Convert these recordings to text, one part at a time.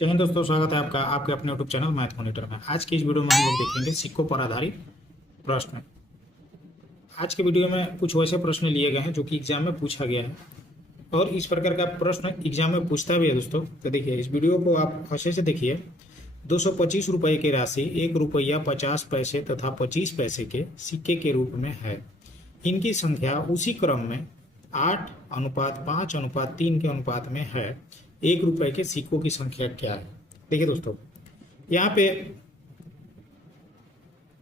जय हिंद दोस्तों, स्वागत है आपका आपके अपने यूट्यूब चैनल मैथ मॉनिटर में। आज की इस वीडियो में हम लोग देखेंगे सिक्कों पर आधारित प्रश्न। आज के वीडियो में कुछ वैसे प्रश्न लिए गए हैं जो कि एग्जाम में पूछा गया है और इस प्रकार का प्रश्न एग्जाम में पूछता भी है दोस्तों। तो देखिए, इस वीडियो को आप अच्छे से देखिए। 225 रुपये की राशि 1 रुपया 50 पैसे तथा 25 पैसे के सिक्के के रूप में है। इनकी संख्या उसी क्रम में 8:5:3 के अनुपात में है। 1 रुपये के सिक्कों की संख्या क्या है? देखिए दोस्तों, यहाँ पे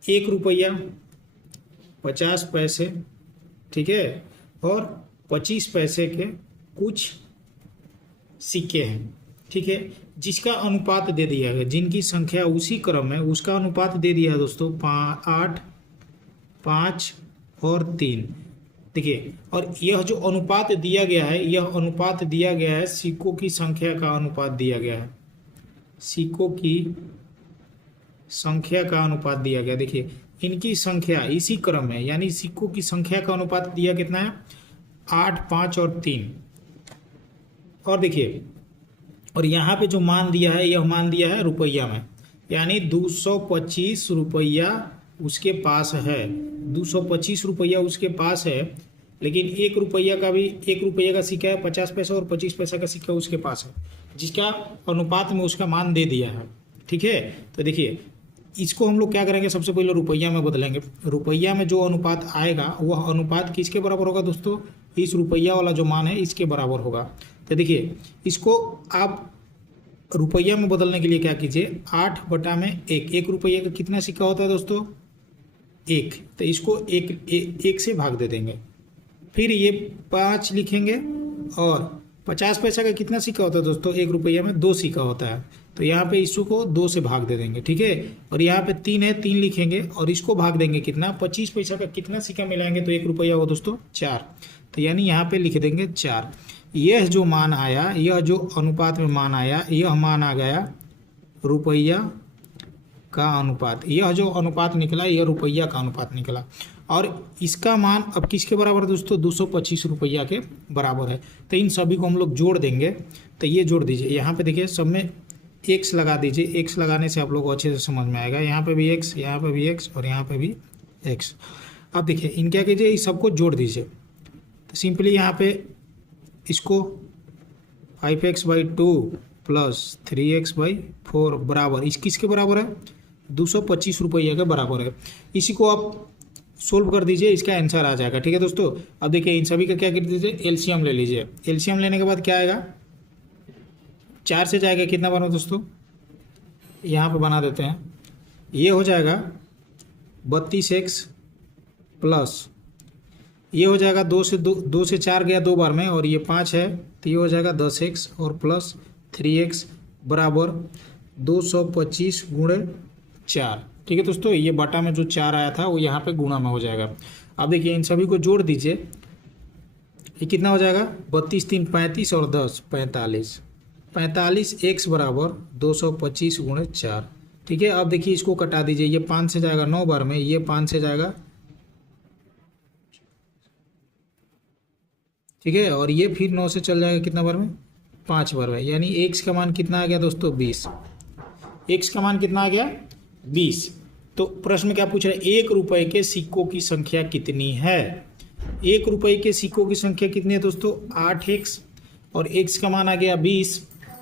1 रुपया 50 पैसे, ठीक है, और 25 पैसे के कुछ सिक्के हैं, ठीक है, जिसका अनुपात दे दिया है, जिनकी संख्या उसी क्रम है उसका अनुपात दे दिया है दोस्तों 8, 5 और 3। देखिए, और यह जो अनुपात दिया गया है, यह अनुपात दिया गया है सिक्कों की संख्या का अनुपात दिया गया है। सिक्कों की संख्या का अनुपात दिया गया। देखिए, इनकी संख्या इसी क्रम है, यानी सिक्कों की संख्या का अनुपात दिया कितना है? 8, 5 और 3। और देखिए, और यहाँ पे जो मान दिया है, यह मान दिया है रुपया में, यानी 225 रुपया उसके पास है। 225 रुपया उसके पास है, लेकिन 1 रुपया का भी 1 रुपये का सिक्का है 50 पैसा और 25 पैसा का सिक्का उसके पास है, जिसका अनुपात में उसका मान दे दिया है, ठीक है। तो देखिए, इसको हम लोग क्या करेंगे, सबसे पहले रुपया में बदलेंगे। रुपया में जो अनुपात आएगा वह अनुपात किसके बराबर होगा दोस्तों? इस रुपया वाला जो मान है इसके बराबर होगा। तो देखिए, इसको आप रुपया में बदलने के लिए क्या कीजिए, 8/1। 1 रुपये का कितना सिक्का होता है दोस्तों? 1। तो इसको एक से भाग दे देंगे। फिर ये 5 लिखेंगे। और 50 पैसा का कितना सिक्का होता है दोस्तों? 1 रुपया में 2 सिक्का होता है, तो यहाँ पे इसको 2 से भाग दे देंगे, ठीक है। और यहाँ पे 3 है, 3 लिखेंगे और इसको भाग देंगे कितना? 25 पैसा का कितना सिक्का मिलाएंगे तो 1 रुपया हो दोस्तों? 4। तो यानी यहाँ पे लिख देंगे 4। यह जो मान आया, यह जो अनुपात में मान आया, यह मान आ गया रुपया का अनुपात। यह जो अनुपात निकला, यह रुपया का अनुपात निकला। और इसका मान अब किसके बराबर है दोस्तों? 225 रुपया के बराबर है। तो इन सभी को हम लोग जोड़ देंगे। तो ये जोड़ दीजिए, यहाँ पे देखिए सब में एक्स लगा दीजिए। एक्स लगाने से आप लोग को अच्छे से समझ में आएगा। यहाँ पे भी एक्स, यहाँ पे भी एक्स और यहाँ पे भी एक्स। अब देखिए, इन क्या कीजिए, इस सबको जोड़ दीजिए। तो सिंपली यहाँ पे इसको 5x/2 प्लस 3x/4 बराबर, इस किसके बराबर है? 225 रुपये के बराबर है। इसी को आप सोल्व कर दीजिए, इसका आंसर आ जाएगा, ठीक है दोस्तों। अब देखिए, इन सभी का क्या कर दीजिए, एलसीएम ले लीजिए। एलसीएम लेने के बाद क्या आएगा? 4 से जाएगा, कितना बना दोस्तों? यहाँ पे बना देते हैं। ये हो जाएगा 32x प्लस ये हो जाएगा 2 से 4 गया 2 बार में, और ये 5 है, तो ये हो जाएगा 10x और प्लस 3x बराबर 225 गुणे 4, ठीक है दोस्तों। ये बटा में जो 4 आया था वो यहाँ पे गुणा में हो जाएगा। अब देखिए, इन सभी को जोड़ दीजिए। ये कितना हो जाएगा? 32 3 35 और 10 45। 45x बराबर 225 गुणे 4, ठीक है। अब देखिए, इसको कटा दीजिए। ये 5 से जाएगा 9 बार में, ये 5 से जाएगा, ठीक है। और ये फिर 9 से चल जाएगा कितना बार में? 5 बार में। यानी x का मान कितना आ गया दोस्तों? 20। x का मान कितना आ गया? 20। तो प्रश्न में क्या पूछ रहा है? 1 रुपये के सिक्कों की संख्या कितनी है? 1 रुपये के सिक्कों की संख्या कितनी है दोस्तों? 8x, और x का मान आ गया 20।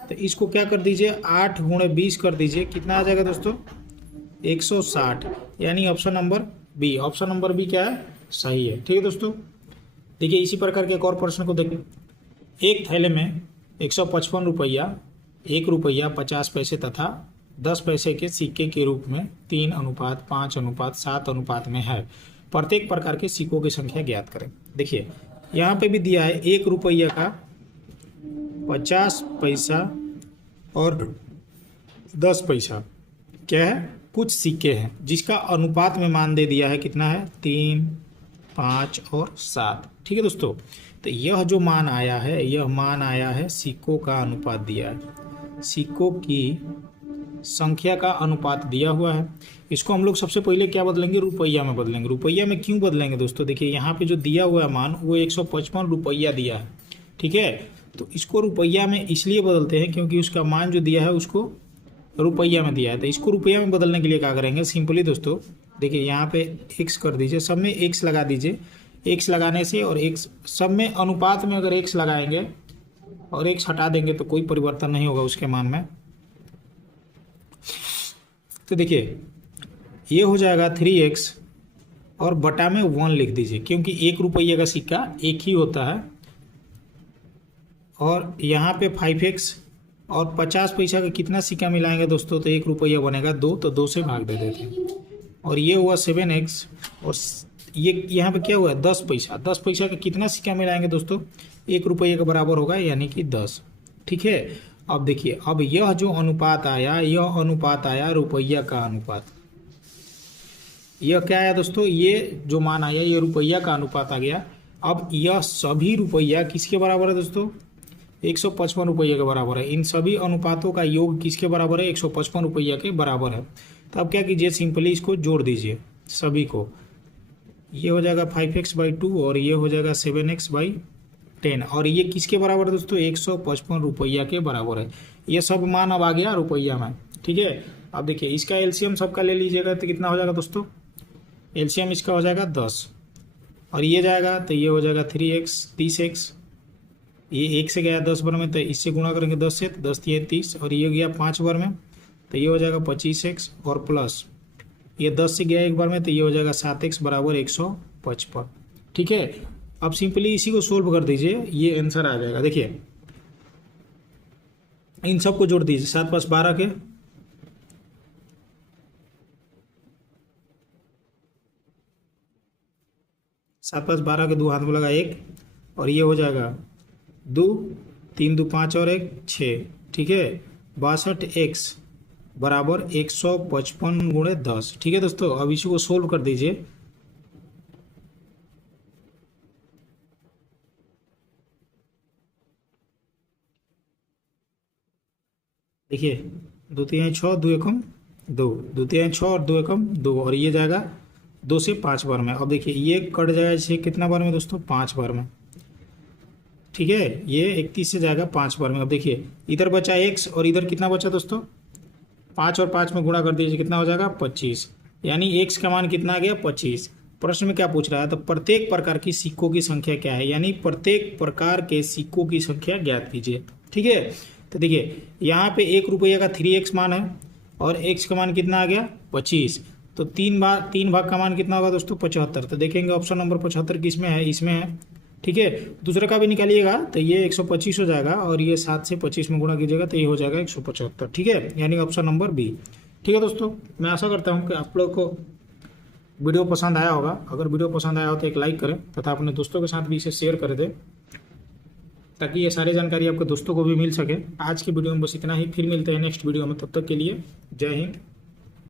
तो इसको क्या कर दीजिए, 8 गुणे 20 कर दीजिए। कितना आ जाएगा दोस्तों? 160। यानी option number B, option number B क्या है? सही है, ठीक है दोस्तों। देखिए, इसी प्रकार के एक और प्रश्न को देखिए। एक थैले में 155 रुपया, 1 रुपया 50 पैसे तथा 10 पैसे के सिक्के के रूप में 3:5:7 में है। प्रत्येक प्रकार के सिक्कों की संख्या ज्ञात करें। देखिए, यहाँ पे भी दिया है 1 रुपया का 50 पैसा और 10 पैसा क्या है? कुछ सिक्के हैं, जिसका अनुपात में मान दे दिया है कितना है? 3, 5 और 7, ठीक है दोस्तों। तो यह जो मान आया है, यह मान आया है सिक्कों का अनुपात दिया है, सिक्कों की संख्या का अनुपात दिया हुआ है। इसको हम लोग सबसे पहले क्या बदलेंगे? रुपया में बदलेंगे। रुपया में क्यों बदलेंगे दोस्तों? देखिए, यहाँ पे जो दिया हुआ है मान, वो 155 रुपया दिया है, ठीक है। तो इसको रुपया में इसलिए बदलते हैं क्योंकि उसका मान जो दिया है उसको रुपया में दिया है। तो इसको रुपया में बदलने के लिए क्या करेंगे, सिंपली दोस्तों देखिए यहाँ पे x कर दीजिए, सब में x लगा दीजिए। x लगाने से और x सब में अनुपात में अगर x लगाएंगे और x हटा देंगे तो कोई परिवर्तन नहीं होगा उसके मान में। तो देखिए ये हो जाएगा 3x और बटा में 1 लिख दीजिए, क्योंकि 1 रुपये का सिक्का एक ही होता है। और यहाँ पे 5x और 50 पैसा का कितना सिक्का मिलाएंगे दोस्तों, तो 1 रुपया बनेगा 2, तो 2 से भाग दे देते हैं। और ये हुआ 7x और ये यहाँ पे क्या हुआ 10 पैसा। 10 पैसा का कितना सिक्का मिलाएंगे दोस्तों, 1 रुपये के बराबर होगा, यानी कि 10। ठीक है, अब देखिए अब यह जो अनुपात आया, यह अनुपात आया रुपया का अनुपात। यह क्या आया दोस्तों, ये जो मान आया ये रुपया का अनुपात आ गया। अब यह सभी रुपया किसके बराबर है दोस्तों, 155 रुपये के बराबर है। इन सभी अनुपातों का योग किसके बराबर है, 155 रुपये के बराबर है। तो अब क्या कीजिए, सिंपली इसको जोड़ दीजिए सभी को। ये हो जाएगा 5x/2 और ये हो जाएगा 7x/10 और ये किसके बराबर है दोस्तों, 155 रुपया के बराबर है। ये सब मान अब आ गया रुपया में। ठीक है, अब देखिए इसका एलसीएम सबका ले लीजिएगा तो कितना हो जाएगा दोस्तों, एलसीएम इसका हो जाएगा 10 और ये जाएगा तो ये हो जाएगा 3x 30x। ये 1 से गया 10 बार में तो इससे गुणा करेंगे 10 से, तो 10 3 30 और ये गया 5 बार में तो ये हो जाएगा 25x और प्लस ये 10 से गया 1 बार में तो ये हो जाएगा 7x बराबर 155। ठीक है, अब सिंपली इसी को सोल्व कर दीजिए, ये आंसर आ जाएगा। देखिए इन सबको जोड़ दीजिए, 7 + 12 के 7 + 12 के 2 हाथ में लगा 1 और ये हो जाएगा 2 3 2 5 और 1 6। ठीक है, 62x बराबर 155 × 10। ठीक है दोस्तों, अब इसी को सोल्व कर दीजिए। देखिए 2 3 6 2 एकम 2, 2 3 6 और 2 एकम 2 और ये जाएगा 2 से 5 बार में। अब देखिए ये कट जाएगा इसे कितना बार में दोस्तों, 5 बार में। ठीक है, ये 31 से जाएगा 5 बार में। अब देखिए इधर बचा x और इधर कितना बचा दोस्तों, 5 और 5 में गुणा कर दीजिए, कितना हो जाएगा 25, यानी x का मान कितना आ गया 25। प्रश्न में क्या पूछ रहा है, तो प्रत्येक प्रकार की सिक्कों की संख्या क्या है, यानी प्रत्येक प्रकार के सिक्कों की संख्या ज्ञात कीजिए। ठीक है, तो देखिए यहाँ पे 1 रुपये का 3x मान है और x का मान कितना आ गया 25, तो 3 भाग का मान कितना होगा दोस्तों 75। तो देखेंगे ऑप्शन नंबर 75 किसमें है, इसमें है। ठीक है, दूसरे का भी निकालिएगा तो ये 125 हो जाएगा और ये 7 से 25 में गुणा कीजिएगा तो ये हो जाएगा 175। ठीक है, यानी ऑप्शन नंबर बी। ठीक है दोस्तों, मैं आशा करता हूँ कि आप लोग को वीडियो पसंद आया होगा। अगर वीडियो पसंद आया हो तो एक लाइक करें तथा अपने दोस्तों के साथ भी इसे शेयर कर दें ताकि ये सारी जानकारी आपके दोस्तों को भी मिल सके। आज की वीडियो में बस इतना ही, फिर मिलते हैं नेक्स्ट वीडियो में, तब तक के लिए जय हिंद।